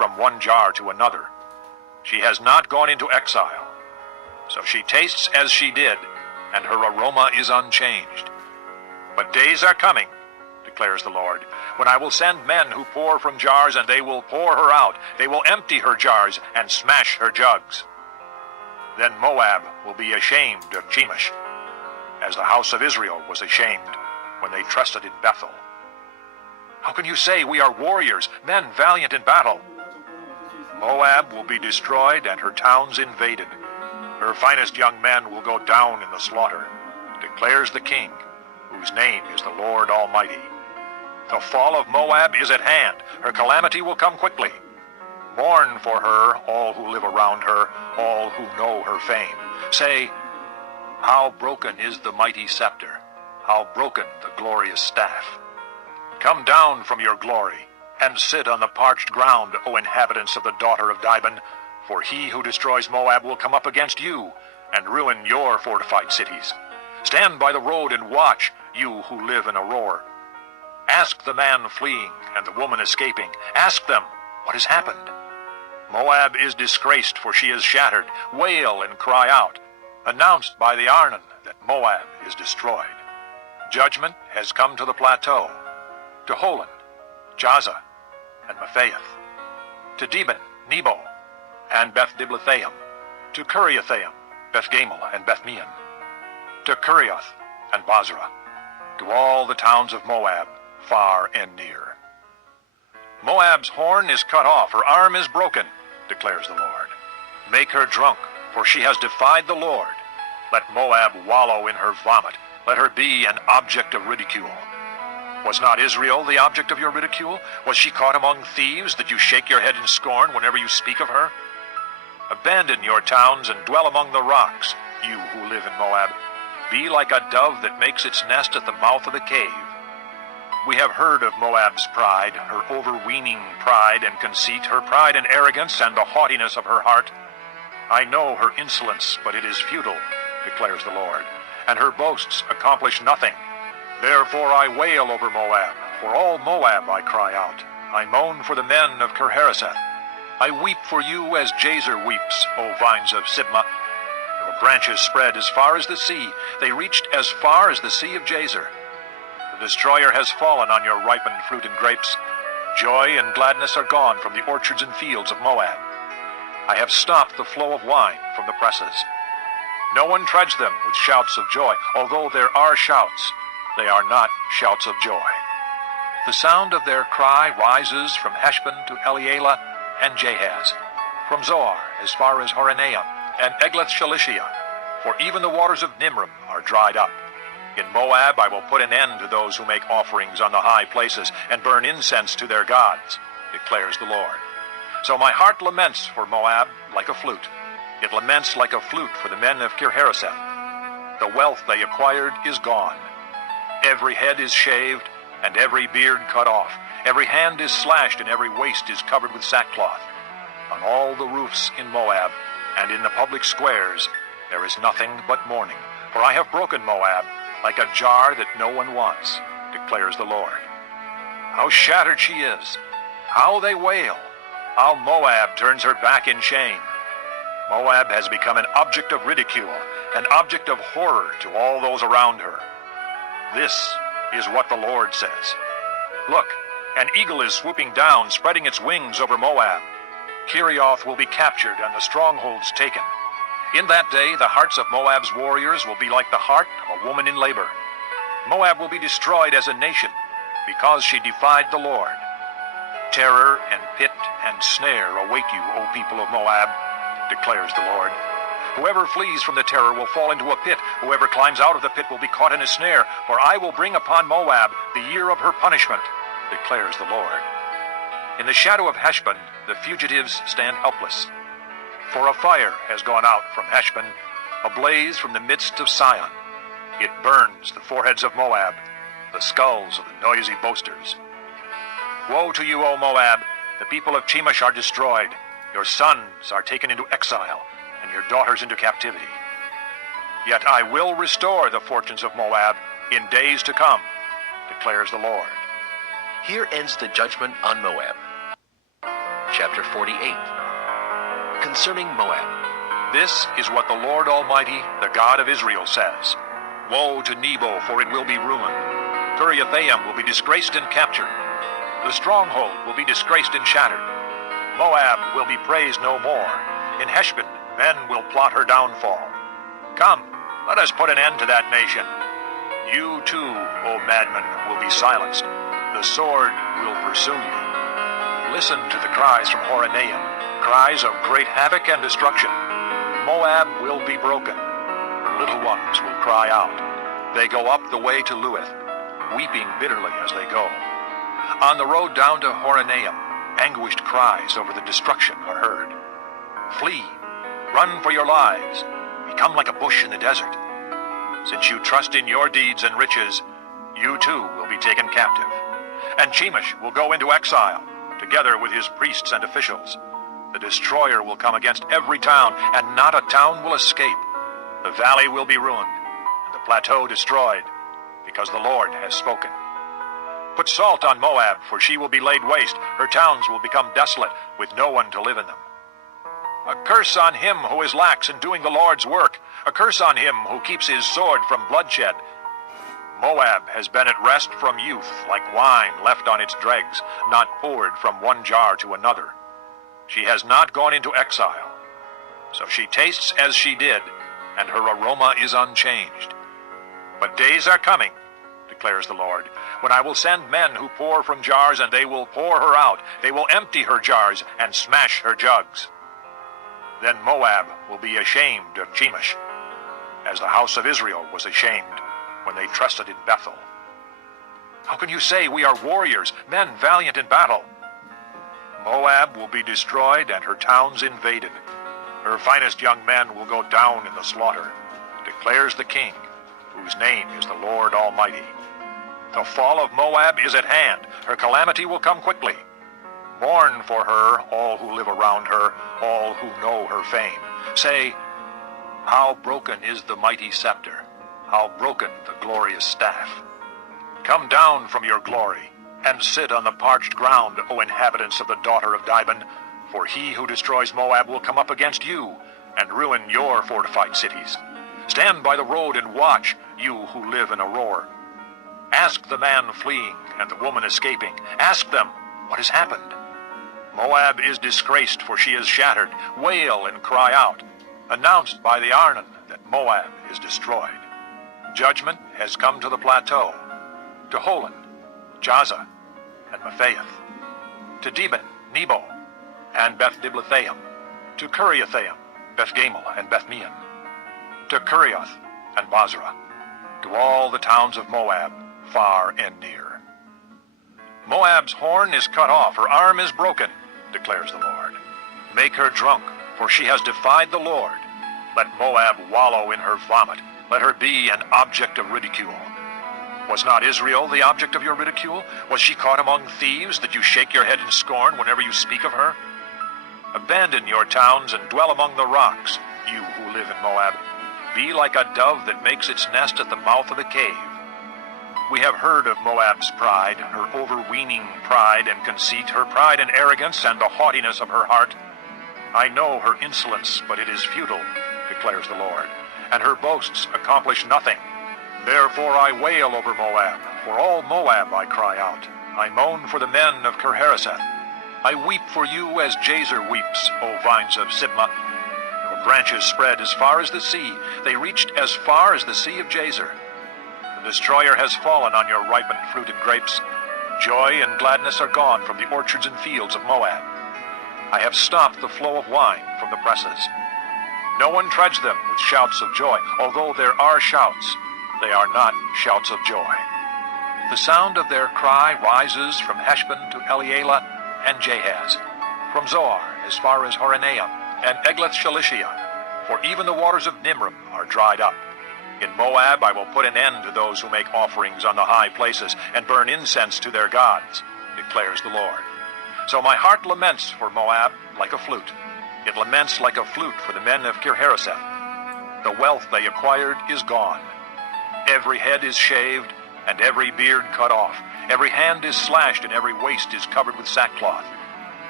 from one jar to another. She has not gone into exile. So she tastes as she did, and her aroma is unchanged. But days are coming, declares the Lord, when I will send men who pour from jars, and they will pour her out. They will empty her jars and smash her jugs. Then Moab will be ashamed of Chemosh, as the house of Israel was ashamed when they trusted in Bethel. How can you say we are warriors, men valiant in battle? Moab will be destroyed and her towns invaded. Her finest young men will go down in the slaughter, declares the King, whose name is the Lord Almighty. The fall of Moab is at hand. Her calamity will come quickly. Mourn for her, all who live around her, all who know her fame. Say, how broken is the mighty scepter, how broken the glorious staff. Come down from your glory, and sit on the parched ground, O inhabitants of the daughter of Dibon, for he who destroys Moab will come up against you, and ruin your fortified cities. Stand by the road and watch, you who live in Aroer. Ask the man fleeing and the woman escaping. Ask them, what has happened? Moab is disgraced, for she is shattered. Wail and cry out, announced by the Arnon that Moab is destroyed. Judgment has come to the plateau, to Holon, Jaza, and Mephaeth, to Dibon, Nebo, and Beth-Diblathaim, to Kiriathaim, Beth-Gamel, and Beth-Meon, to Kerioth and Basra, to all the towns of Moab, far and near. Moab's horn is cut off, her arm is broken, declares the Lord. Make her drunk, for she has defied the Lord. Let Moab wallow in her vomit. Let her be an object of ridicule. Was not Israel the object of your ridicule? Was she caught among thieves, that you shake your head in scorn whenever you speak of her? Abandon your towns and dwell among the rocks, you who live in Moab. Be like a dove that makes its nest at the mouth of a cave. We have heard of Moab's pride, her overweening pride and conceit, her pride and arrogance, and the haughtiness of her heart. I know her insolence, but it is futile, declares the Lord, and her boasts accomplish nothing. Therefore I wail over Moab. For all Moab I cry out. I moan for the men of Kirharaseth. I weep for you as Jazer weeps, O vines of Sibmah. Your branches spread as far as the sea. They reached as far as the sea of Jazer. The destroyer has fallen on your ripened fruit and grapes. Joy and gladness are gone from the orchards and fields of Moab. I have stopped the flow of wine from the presses. No one treads them with shouts of joy. Although there are shouts, they are not shouts of joy. The sound of their cry rises from Heshbon to Elealeh and Jahaz, from Zoar as far as Horonaim and Eglath-Shalishah, for even the waters of Nimrim are dried up. In Moab I will put an end to those who make offerings on the high places and burn incense to their gods, declares the Lord. So my heart laments for Moab like a flute. It laments like a flute for the men of Kirharaseth. The wealth they acquired is gone. Every head is shaved, and every beard cut off. Every hand is slashed, and every waist is covered with sackcloth. On all the roofs in Moab, and in the public squares, there is nothing but mourning. For I have broken Moab, like a jar that no one wants, declares the Lord. How shattered she is! How they wail! How Moab turns her back in shame! Moab has become an object of ridicule, an object of horror to all those around her. This is what the Lord says. Look, an eagle is swooping down, spreading its wings over Moab. Kerioth will be captured and the strongholds taken. In that day, the hearts of Moab's warriors will be like the heart of a woman in labor. Moab will be destroyed as a nation, because she defied the Lord. Terror and pit and snare await you, O people of Moab, declares the Lord. Whoever flees from the terror will fall into a pit. Whoever climbs out of the pit will be caught in a snare, for I will bring upon Moab the year of her punishment, declares the Lord. In the shadow of Heshbon, the fugitives stand helpless. For a fire has gone out from Heshbon, a blaze from the midst of Sion. It burns the foreheads of Moab, the skulls of the noisy boasters. Woe to you, O Moab! The people of Chemosh are destroyed. Your sons are taken into exile, and your daughters into captivity. Yet I will restore the fortunes of Moab in days to come, declares the Lord. Here ends the judgment on Moab. chapter 48. Concerning Moab. This is what the Lord Almighty, the God of Israel, says. Woe to Nebo, for it will be ruined. Kiriathaim will be disgraced and captured. The stronghold will be disgraced and shattered. Moab will be praised no more. In Heshbon, men will plot her downfall. Come, let us put an end to that nation. You too, O madmen, will be silenced. The sword will pursue you. Listen to the cries from Horonaim, cries of great havoc and destruction. Moab will be broken. Her little ones will cry out. They go up the way to Luith, weeping bitterly as they go. On the road down to Horonaim, anguished cries over the destruction are heard. Flee, run for your lives, become like a bush in the desert. Since you trust in your deeds and riches, you too will be taken captive. And Chemosh will go into exile, together with his priests and officials. The destroyer will come against every town, and not a town will escape. The valley will be ruined, and the plateau destroyed, because the Lord has spoken. Put salt on Moab, for she will be laid waste. Her towns will become desolate, with no one to live in them. A curse on him who is lax in doing the Lord's work. A curse on him who keeps his sword from bloodshed. Moab has been at rest from youth, like wine left on its dregs, not poured from one jar to another. She has not gone into exile. So she tastes as she did, and her aroma is unchanged. But days are coming, declares the Lord, when I will send men who pour from jars, and they will pour her out. They will empty her jars and smash her jugs. Then Moab will be ashamed of Chemosh, as the house of Israel was ashamed when they trusted in Bethel. How can you say we are warriors, men valiant in battle? Moab will be destroyed and her towns invaded. Her finest young men will go down in the slaughter, declares the King, whose name is the Lord Almighty. The fall of Moab is at hand. Her calamity will come quickly. Mourn for her, all who live around her, all who know her fame. Say, how broken is the mighty scepter, how broken the glorious staff. Come down from your glory, and sit on the parched ground, O inhabitants of the daughter of Dibon, for he who destroys Moab will come up against you, and ruin your fortified cities. Stand by the road and watch, you who live in Aroer. Ask the man fleeing and the woman escaping. Ask them, what has happened? Moab is disgraced, for she is shattered. Wail and cry out, announced by the Arnon that Moab is destroyed. Judgment has come to the plateau, to Holon, Jaza, and Mephaeth, to Dibon, Nebo, and Beth-Diblathaim, to Kiriathaim, Beth-Gamel, and Beth-Meon, to Kerioth and Basra, to all the towns of Moab, far and near. Moab's horn is cut off, her arm is broken, declares the Lord. Make her drunk, for she has defied the Lord. Let Moab wallow in her vomit. Let her be an object of ridicule. Was not Israel the object of your ridicule? Was she caught among thieves, that you shake your head in scorn whenever you speak of her? Abandon your towns and dwell among the rocks, you who live in Moab. Be like a dove that makes its nest at the mouth of a cave. We have heard of Moab's pride, her overweening pride and conceit, her pride and arrogance, and the haughtiness of her heart. I know her insolence, but it is futile, declares the Lord, and her boasts accomplish nothing. Therefore I wail over Moab, for all Moab I cry out. I moan for the men of Kirharaseth. I weep for you as Jazer weeps, O vines of Sibmah. Your branches spread as far as the sea. They reached as far as the sea of Jazer. The destroyer has fallen on your ripened fruit and grapes. Joy and gladness are gone from the orchards and fields of Moab. I have stopped the flow of wine from the presses. No one treads them with shouts of joy. Although there are shouts, they are not shouts of joy. The sound of their cry rises from Heshbon to Elealeh and Jahaz, from Zoar as far as Horonaim and Eglath-Shalishah, for even the waters of Nimrim are dried up. In Moab I will put an end to those who make offerings on the high places and burn incense to their gods, declares the Lord. So my heart laments for Moab like a flute. It laments like a flute for the men of Kirharaseth. The wealth they acquired is gone. Every head is shaved, and every beard cut off. Every hand is slashed, and every waist is covered with sackcloth.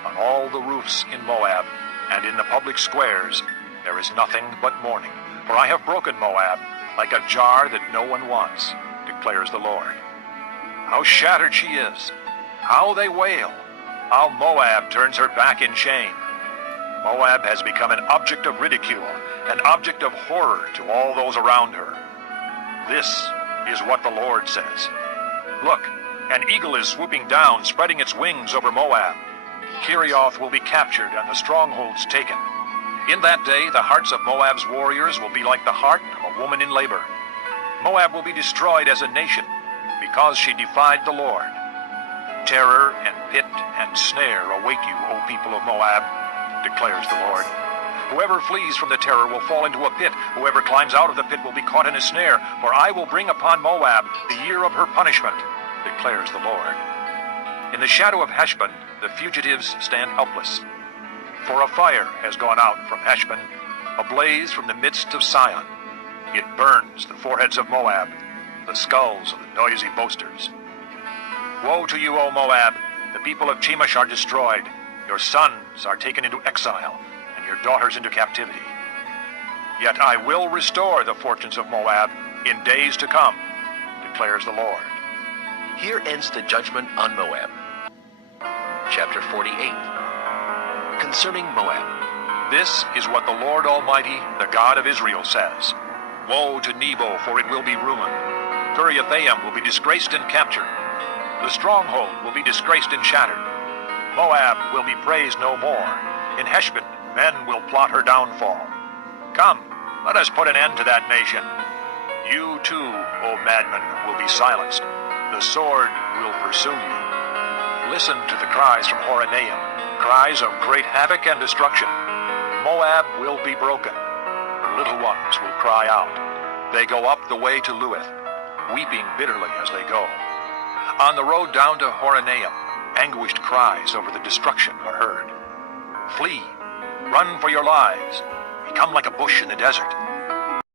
On all the roofs in Moab and in the public squares there is nothing but mourning. For I have broken Moab like a jar that no one wants, declares the Lord. How shattered she is! How they wail! How Moab turns her back in shame! Moab has become an object of ridicule, an object of horror to all those around her. This is what the Lord says. Look, an eagle is swooping down, spreading its wings over Moab. Kerioth will be captured and the strongholds taken. In that day, the hearts of Moab's warriors will be like the heart of a woman in labor. Moab will be destroyed as a nation because she defied the Lord. Terror and pit and snare await you, O people of Moab, declares the Lord. Whoever flees from the terror will fall into a pit. Whoever climbs out of the pit will be caught in a snare. For I will bring upon Moab the year of her punishment, declares the Lord. In the shadow of Heshbon, the fugitives stand helpless. For a fire has gone out from Heshbon, a blaze from the midst of Sion. It burns the foreheads of Moab, the skulls of the noisy boasters. Woe to you, O Moab! The people of Chemosh are destroyed. Your sons are taken into exile, and your daughters into captivity. Yet I will restore the fortunes of Moab in days to come, declares the Lord. Here ends the judgment on Moab. Chapter 48. Concerning Moab. This is what the Lord Almighty, the God of Israel, says. Woe to Nebo, for it will be ruined. Kiriathaim will be disgraced and captured. The stronghold will be disgraced and shattered. Moab will be praised no more. In Heshbon, men will plot her downfall. Come, let us put an end to that nation. You too, O madmen, will be silenced. The sword will pursue you. Listen to the cries from Horonaim, cries of great havoc and destruction. Moab will be broken. Her little ones will cry out. They go up the way to Luith, weeping bitterly as they go. On the road down to Horonaim, anguished cries over the destruction are heard. Flee, run for your lives. Become like a bush in the desert.